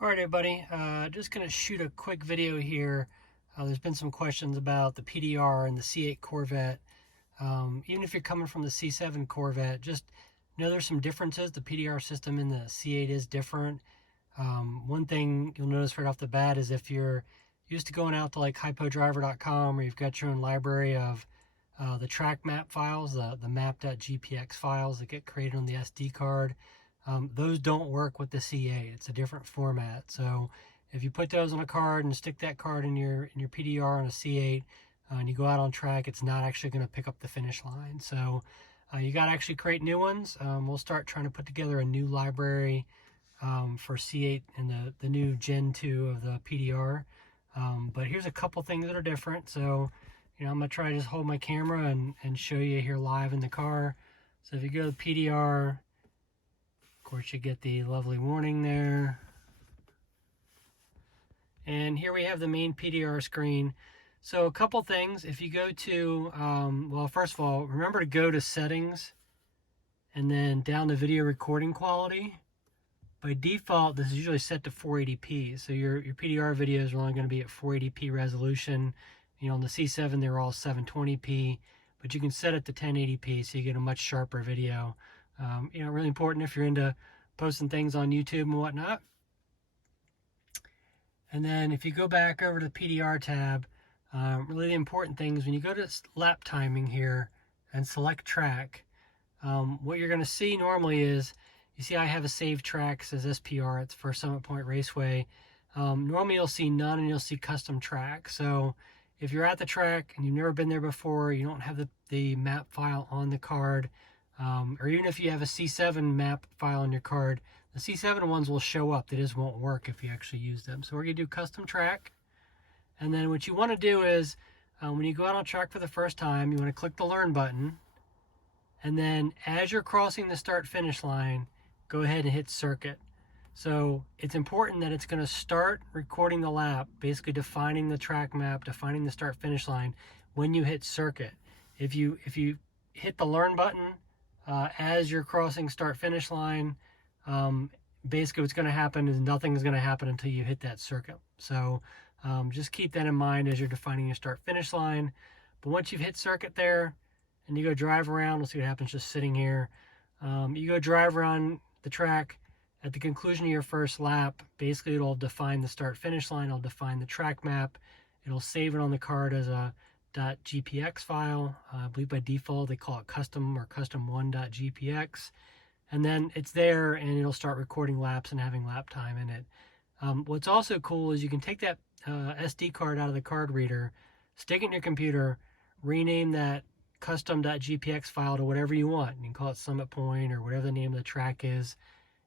All right, everybody, just going to shoot a quick video here. There's been some questions about the PDR and the C8 Corvette. Even if you're coming from the C7 Corvette, just know there's some differences. The PDR system in the C8 is different. One thing you'll notice right off the bat is if you're used to going out to like hypodriver.com, or you've got your own library of the track map files, the map.gpx files that get created on the SD card, those don't work with the C8. It's a different format. So if you put those on a card and stick that card in your PDR on a C8 and you go out on track, it's not actually going to pick up the finish line. So you got to actually create new ones. We'll start trying to put together a new library for C8 and the new Gen 2 of the PDR. But here's a couple things that are different. So, I'm going to try to just hold my camera and show you here live in the car. So if you go to PDR, of course you get the lovely warning there. And here we have the main PDR screen. So a couple things. If you go to, well, first of all, remember to go to settings and then down to video recording quality. By default, this is usually set to 480p. So your PDR videos are only going to be at 480p resolution. On the C7, they're all 720p, but you can set it to 1080p so you get a much sharper video. Really important if you're into posting things on YouTube and whatnot. And then if you go back over to the PDR tab, really the important things, when you go to lap timing here and select track, what you're going to see normally is, you see I have a saved track, says SPR, it's for Summit Point Raceway. Normally you'll see none and you'll see custom track. So if you're at the track and you've never been there before, you don't have the map file on the card, or even if you have a C7 map file on your card, the C7 ones will show up. They just won't work if you actually use them. So we're going to do custom track. And then what you want to do is, when you go out on track for the first time, you want to click the Learn button. And then as you're crossing the start-finish line, go ahead and hit Circuit. So it's important that it's going to start recording the lap, basically defining the track map, defining the start-finish line when you hit Circuit. If you hit the Learn button as you're crossing start-finish line, basically what's going to happen is nothing is going to happen until you hit that circuit. So just keep that in mind as you're defining your start-finish line. But once you've hit circuit there and you go drive around, we'll see what happens just sitting here. You go drive around the track. At the conclusion of your first lap, basically it'll define the start-finish line, it'll define the track map, it'll save it on the card as a .gpx file. I believe by default they call it custom or custom1.gpx. And then it's there and it'll start recording laps and having lap time in it. What's also cool is you can take that SD card out of the card reader, stick it in your computer, rename that custom.gpx file to whatever you want. You can call it Summit Point or whatever the name of the track is,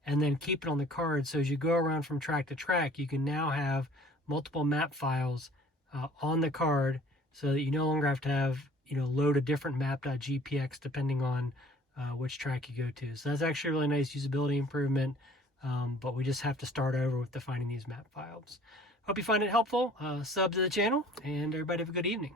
and then keep it on the card. So as you go around from track to track, you can now have multiple map files on the card so that you no longer have to have, load a different map.gpx depending on which track you go to. So that's actually a really nice usability improvement, but we just have to start over with defining these map files. Hope you find it helpful. Sub to the channel, and everybody have a good evening.